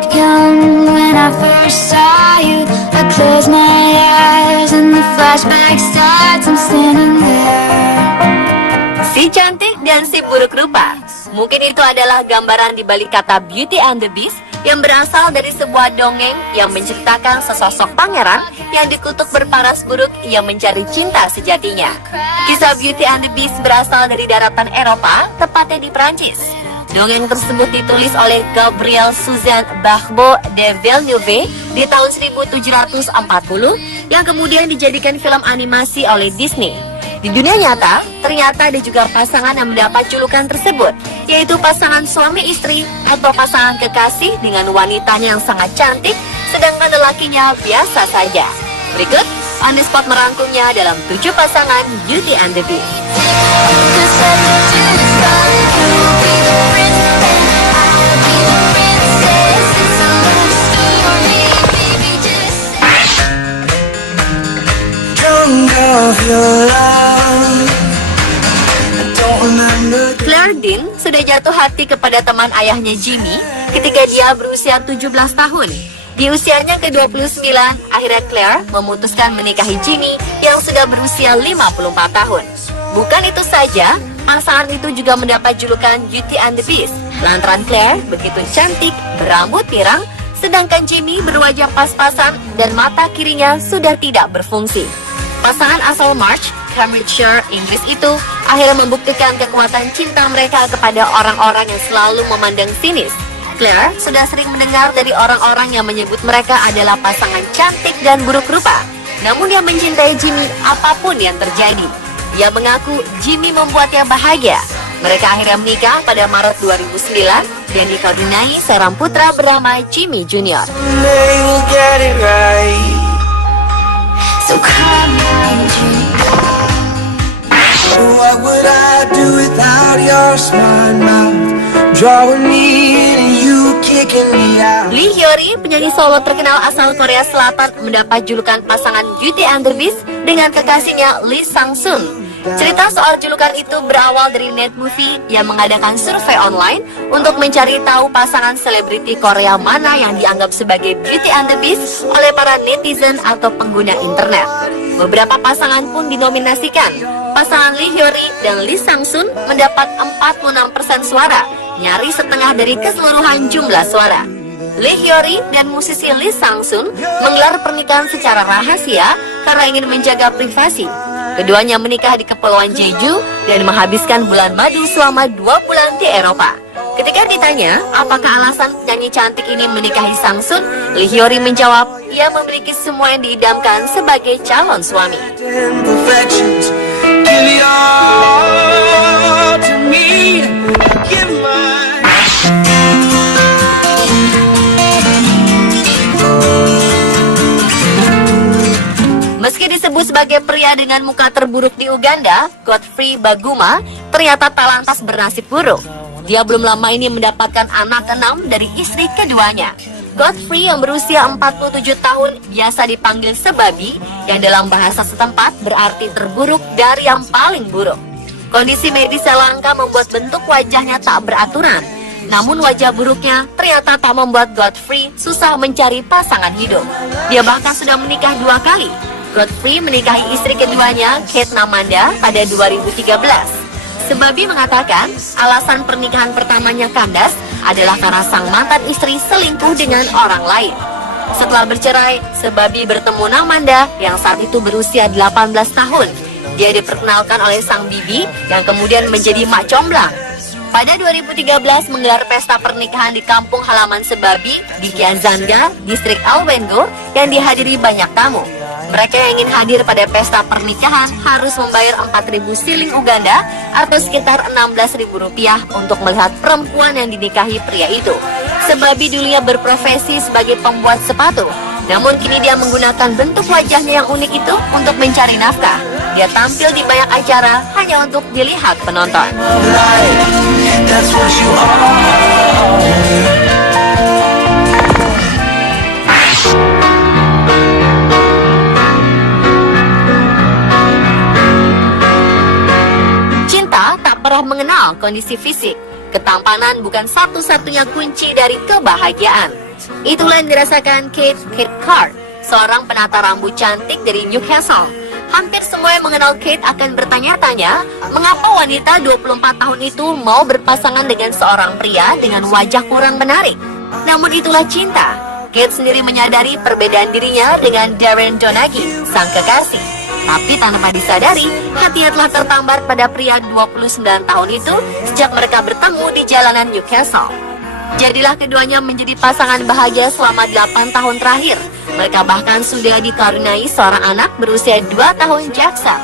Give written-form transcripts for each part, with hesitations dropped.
looked young when I first saw you. I close my eyes and the flashback starts. I'm standing there. Si cantik dan si buruk rupa. Mungkin itu adalah gambaran di balik kata Beauty and the Beast yang berasal dari sebuah dongeng yang menceritakan sesosok pangeran yang dikutuk berparas buruk yang mencari cinta sejatinya. Kisah Beauty and the Beast berasal dari daratan Eropa, tepatnya di Prancis. Dongeng tersebut ditulis oleh Gabriel Suzanne Barbeau de Villeneuve di tahun 1740 yang kemudian dijadikan film animasi oleh Disney. Di dunia nyata, ternyata ada juga pasangan yang mendapat julukan tersebut, yaitu pasangan suami istri atau pasangan kekasih dengan wanitanya yang sangat cantik, sedangkan lelakinya biasa saja. Berikut, On The Spot merangkumnya dalam 7 pasangan Beauty and the Beast. Claire Dean sudah jatuh hati kepada teman ayahnya Jimmy ketika dia berusia 17 tahun. Di usianya ke-29, akhirnya Claire memutuskan menikahi Jimmy yang sudah berusia 54 tahun. Bukan itu saja, pasangan itu juga mendapat julukan Beauty and the Beast lantaran Claire begitu cantik, berambut pirang, sedangkan Jimmy berwajah pas-pasan dan mata kirinya sudah tidak berfungsi. Pasangan asal March, Cambridgeshire, Inggris itu akhirnya membuktikan kekuatan cinta mereka kepada orang-orang yang selalu memandang sinis. Claire sudah sering mendengar dari orang-orang yang menyebut mereka adalah pasangan cantik dan buruk rupa. Namun dia mencintai Jimmy apapun yang terjadi. Dia mengaku Jimmy membuatnya bahagia. Mereka akhirnya menikah pada Maret 2009 dan dikaruniai seorang putra bernama Jimmy Jr. So come on, Jimmy. What would I do without your smart mouth? Drawing me in and you kicking me out. Lee Hyori, penyanyi solo terkenal asal Korea Selatan, mendapat julukan pasangan Beauty and the Beast dengan kekasihnya Lee Sang-sun. Cerita soal julukan itu berawal dari Net Movie yang mengadakan survei online untuk mencari tahu pasangan selebriti Korea mana yang dianggap sebagai Beauty and the Beast oleh para netizen atau pengguna internet. Beberapa pasangan pun dinominasikan. Pasangan Lee Hyori dan Lee Sang-sun mendapat 46% suara, nyaris setengah dari keseluruhan jumlah suara. Lee Hyori dan musisi Lee Sang-sun menggelar pernikahan secara rahasia karena ingin menjaga privasi. Keduanya menikah di Kepulauan Jeju dan menghabiskan bulan madu selama 2 bulan di Eropa. Ketika ditanya apakah alasan penyanyi cantik ini menikahi Sang-sun, Lee Hyori menjawab, ia memiliki semua yang diidamkan sebagai calon suami. Meski disebut sebagai pria dengan muka terburuk di Uganda, Godfrey Baguma ternyata tak lantas bernasib buruk. Dia belum lama ini mendapatkan anak keenam dari istri keduanya. Godfrey yang berusia 47 tahun biasa dipanggil Sebabi, yang dalam bahasa setempat berarti terburuk dari yang paling buruk. Kondisi medis yang langka membuat bentuk wajahnya tak beraturan. Namun wajah buruknya ternyata tak membuat Godfrey susah mencari pasangan hidup. Dia bahkan sudah menikah 2 kali. Godfrey menikahi istri keduanya, Kate Namanda, pada 2013. Sebabi mengatakan alasan pernikahan pertamanya kandas adalah karena sang mantan istri selingkuh dengan orang lain. Setelah bercerai, Sebabi bertemu Namanda yang saat itu berusia 18 tahun. Dia diperkenalkan oleh sang bibi yang kemudian menjadi mak comblang. Pada 2013 menggelar pesta pernikahan di kampung halaman Sebabi di Kiazanga, distrik Alwengo yang dihadiri banyak tamu. Mereka yang ingin hadir pada pesta pernikahan harus membayar 4.000 siling Uganda atau sekitar Rp16.000 untuk melihat perempuan yang dinikahi pria itu. Sebabi dulunya berprofesi sebagai pembuat sepatu, namun kini dia menggunakan bentuk wajahnya yang unik itu untuk mencari nafkah. Dia tampil di banyak acara hanya untuk dilihat penonton. Pernah mengenal kondisi fisik. Ketampanan bukan satu-satunya kunci dari kebahagiaan. Itulah yang dirasakan Kate Cathcart, seorang penata rambut cantik dari Newcastle. Hampir semua yang mengenal Kate akan bertanya-tanya, mengapa wanita 24 tahun itu mau berpasangan dengan seorang pria dengan wajah kurang menarik. Namun itulah cinta. Kate sendiri menyadari perbedaan dirinya dengan Darren Donaghy, sang kekasih. Tapi tanpa disadari, hatinya telah tertambar pada pria 29 tahun itu sejak mereka bertemu di jalanan Newcastle. Jadilah keduanya menjadi pasangan bahagia selama 8 tahun terakhir. Mereka bahkan sudah dikaruniai seorang anak berusia 2 tahun Jackson.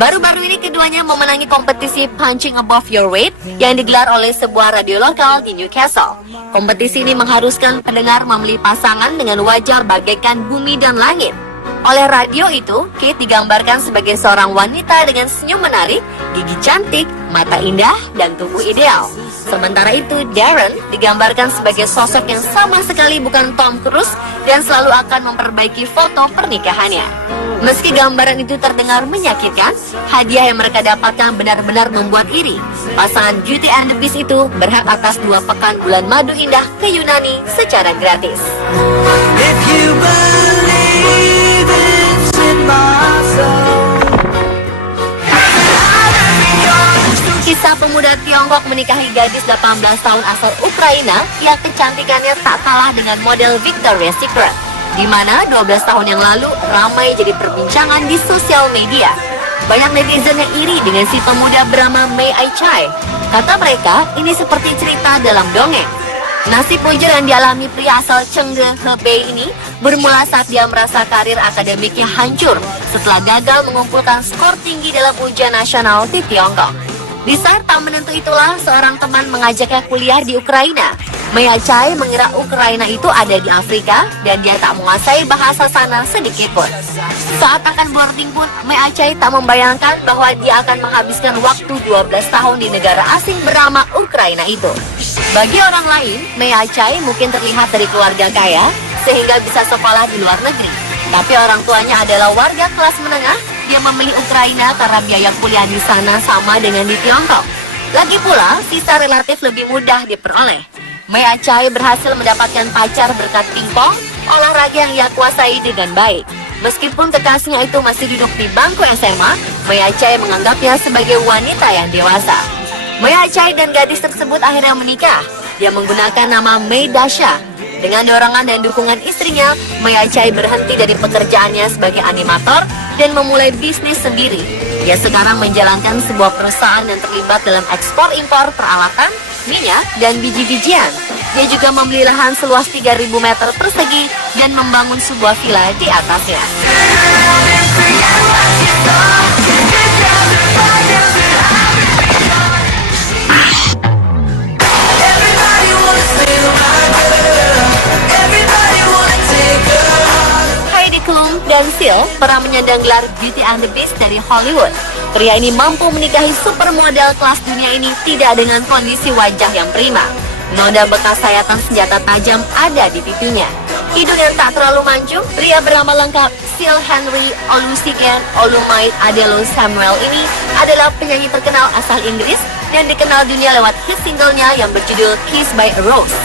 Baru-baru ini keduanya memenangi kompetisi Punching Above Your Weight yang digelar oleh sebuah radio lokal di Newcastle. Kompetisi ini mengharuskan pendengar memilih pasangan dengan wajah bagaikan bumi dan langit. Oleh radio itu, Kate digambarkan sebagai seorang wanita dengan senyum menarik, gigi cantik, mata indah, dan tubuh ideal. Sementara itu, Darren digambarkan sebagai sosok yang sama sekali bukan Tom Cruise dan selalu akan memperbaiki foto pernikahannya. Meski gambaran itu terdengar menyakitkan, hadiah yang mereka dapatkan benar-benar membuat iri. Pasangan Beauty and the Beast itu berhak atas 2 pekan bulan madu indah ke Yunani secara gratis. If you believe it's in my soul. Kisah pemuda Tiongkok menikahi gadis 18 tahun asal Ukraina yang kecantikannya tak kalah dengan model Victoria's Secret, di mana 12 tahun yang lalu ramai jadi perbincangan di sosial media. Banyak netizen yang iri dengan si pemuda bernama Mei Ai-chai. Kata mereka, ini seperti cerita dalam dongeng. Nasib wajar yang dialami pria asal Chengde, Hebei ini bermula saat dia merasa karir akademiknya hancur setelah gagal mengumpulkan skor tinggi dalam ujian nasional di Tiongkok. Di saat tak menentu itulah, seorang teman mengajaknya kuliah di Ukraina. Mei Ai-chai mengira Ukraina itu ada di Afrika dan dia tak menguasai bahasa sana sedikit pun. Saat akan boarding pun, Mei Ai-chai tak membayangkan bahwa dia akan menghabiskan waktu 12 tahun di negara asing bernama Ukraina itu. Bagi orang lain, Mei Ai-chai mungkin terlihat dari keluarga kaya sehingga bisa sekolah di luar negeri. Tapi orang tuanya adalah warga kelas menengah. Dia memilih Ukraina karena biaya kuliah di sana sama dengan di Tiongkok. Lagi pula, visa relatif lebih mudah diperoleh. Mei Ai-chai berhasil mendapatkan pacar berkat pingpong, olahraga yang ia kuasai dengan baik. Meskipun kekasihnya itu masih duduk di bangku SMA, Mei Ai-chai menganggapnya sebagai wanita yang dewasa. Mei Ai-chai dan gadis tersebut akhirnya menikah. Dia menggunakan nama Mei Dasha. Dengan dorongan dan dukungan istrinya, Mei Ai-chai berhenti dari pekerjaannya sebagai animator dan memulai bisnis sendiri. Dia sekarang menjalankan sebuah perusahaan yang terlibat dalam ekspor-impor peralatan, minyak, dan biji-bijian. Dia juga membeli lahan seluas 3.000 meter persegi dan membangun sebuah villa di atasnya. Heidi Klum dan Seal pernah menyandang gelar Beauty and the Beast dari Hollywood. Pria ini mampu menikahi supermodel kelas dunia ini tidak dengan kondisi wajah yang prima. Noda bekas sayatan senjata tajam ada di pipinya. Hidung yang tak terlalu mancung, pria bernama lengkap Seal Henry Olusegun Olumide Adelo Samuel ini adalah penyanyi terkenal asal Inggris dan dikenal dunia lewat hit singlenya yang berjudul Kiss by a Rose.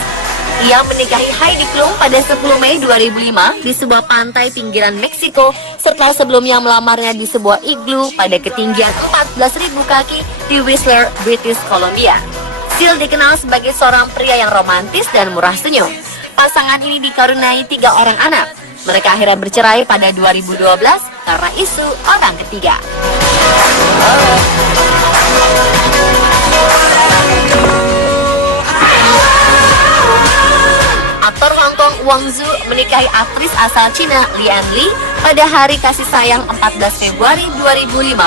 Ia menikahi Heidi Klum pada 10 Mei 2005 di sebuah pantai pinggiran Meksiko setelah sebelumnya melamarnya di sebuah iglu pada ketinggian 14.000 kaki di Whistler, British Columbia. Seal dikenal sebagai seorang pria yang romantis dan murah senyum. Pasangan ini dikaruniai 3 orang anak. Mereka akhirnya bercerai pada 2012 karena isu orang ketiga. Aktor Hong Kong Wang Zhu menikahi aktris asal Cina Lian Li pada hari kasih sayang 14 Februari 2015.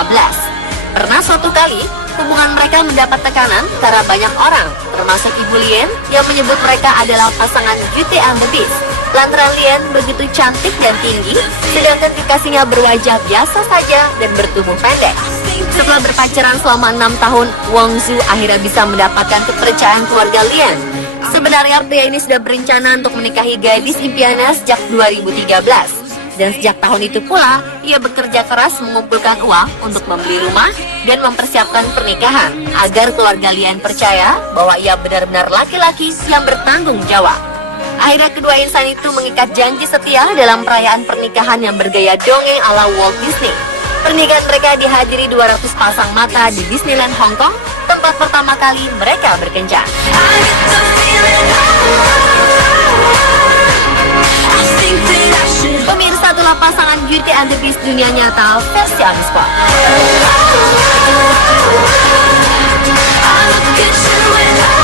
Pernah suatu kali, hubungan mereka mendapat tekanan karena banyak orang, termasuk Ibu Lian, yang menyebut mereka adalah pasangan Beauty and the Beast. Lantaran Lian begitu cantik dan tinggi, sedangkan kekasihnya berwajah biasa saja dan bertubuh pendek. Setelah berpacaran selama 6 tahun, Wang Zhu akhirnya bisa mendapatkan kepercayaan keluarga Lian. Sebenarnya pria ini sudah berencana untuk menikahi gadis impiannya sejak 2013. Dan sejak tahun itu pula, ia bekerja keras mengumpulkan uang untuk membeli rumah dan mempersiapkan pernikahan agar keluarga Lian percaya bahwa ia benar-benar laki-laki yang bertanggung jawab. Akhirnya kedua insan itu mengikat janji setia dalam perayaan pernikahan yang bergaya dongeng ala Walt Disney. Pernikahan mereka dihadiri 200 pasang mata di Disneyland Hong Kong, tempat pertama kali mereka berkencan. Pemirsa, itulah pasangan Beauty and the Beast dunia nyata versi on the spot. I look at you and I